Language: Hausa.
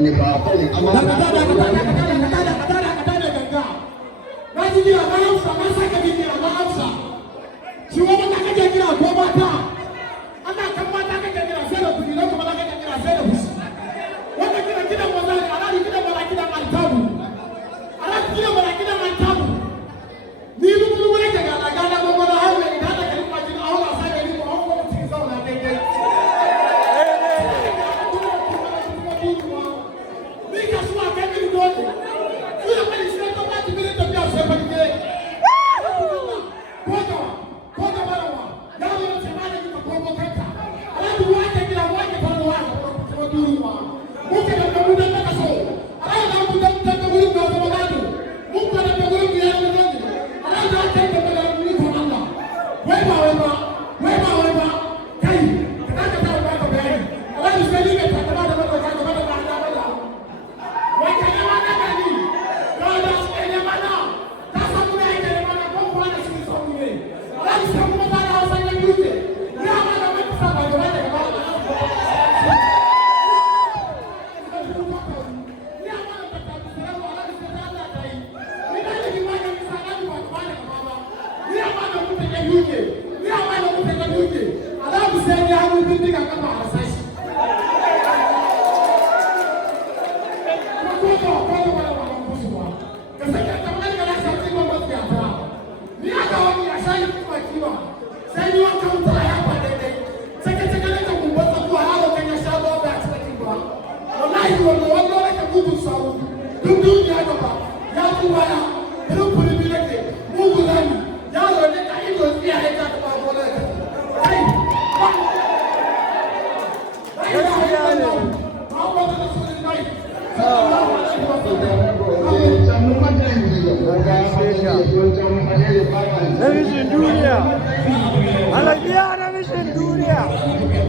ne ba kai amma da ganga na ji kira na hausa na saka ji kira na hausa shi wani ka kake kira ko mata ana kan mata kake kira sai da kudi lokacin da kake kira sai da fushi wanda kira kidan maza ne ana kira mara kidan altabu ana kira mara kidan altabu ni duk wani ke gana gana ba ba har ne idan da kalma jin aura sai da ni ko an ko cikin zauna daidai ni ka suwa kai ni dole ina bari sai ka ba ti bi da biya sai bari ke ko da barawa ya zo sai ma da ni ko ko kanka ana duk wani ke gida wani fara wa ko duruwa mu ke da mu da ka so ana da mu da mu da mu da mu ko da mu ya mu da ana da kai da da ni ko Allah wai ba kai ka ta ba ka bayani Allah ya sai ni ka ta ba da ba ka ba da ba wai ka ne mana ka ni ka da shi ne mana ka samu ne ne mana ko ba da shi so ne Allah ya samu ba da hausa ne duke ya mana ba ka ba da ba da ba namijin duniya alaƙiya